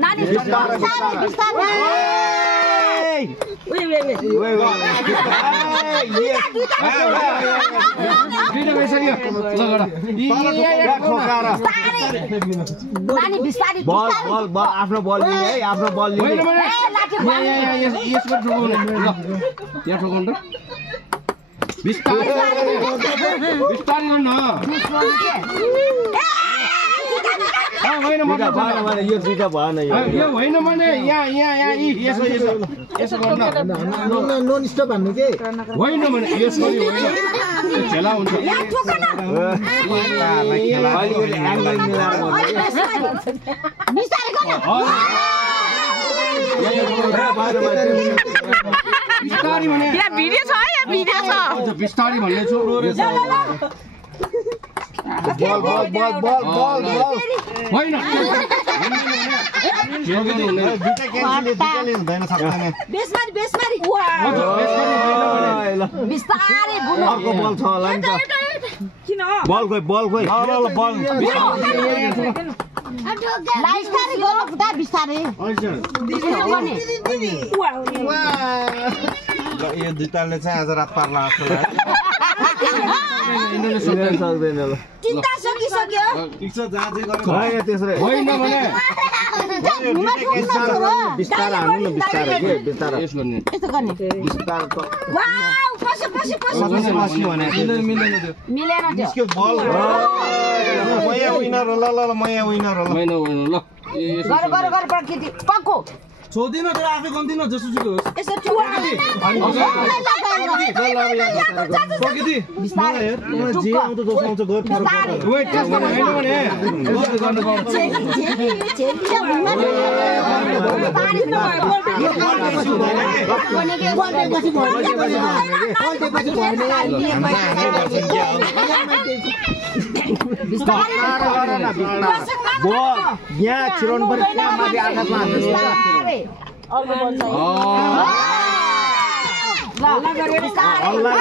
नानी बिस्तारै आफ्नो बल लिने है आफ्नो बल लिने होइन यो दुईटा भएन यो होइन भने यहाँ यसो गर्न नन स्टप भन्नु के होइन भने यसो खेला हुन्छ बिस्तारी भन्ने छु बल होइन अर्को बल छ होला नि त बल खोइ यो दुईटाले चाहिँ आज रात पार्ला सक्दैन ल चिन्ता सकिसक्यो ठीक छ जहाँ चाहिँ गर्नु होइन त्यसरी होइन भने बिस्तारै हान्नु न बिस्तारै यसो गर्ने बिस्तारै वाउ पस्यो भने मिलेन त्यो यसको बल मया विनर ल मया विनर ल गर प्रकृति पक्को छोदिन तर आफै गन्दिन जसोसुकै होस् यसो टुवा प्रकृति बिस्तारै हेर मलाई जे आउँछ जस आउँछ गयो फरक वेट टेस्ट गर्न हैन भने गर्नु पर्छ यहाँ छिराउनु पर्यो त्यहाँ माथि आकाशमा हान्नु अर्को बल छ ल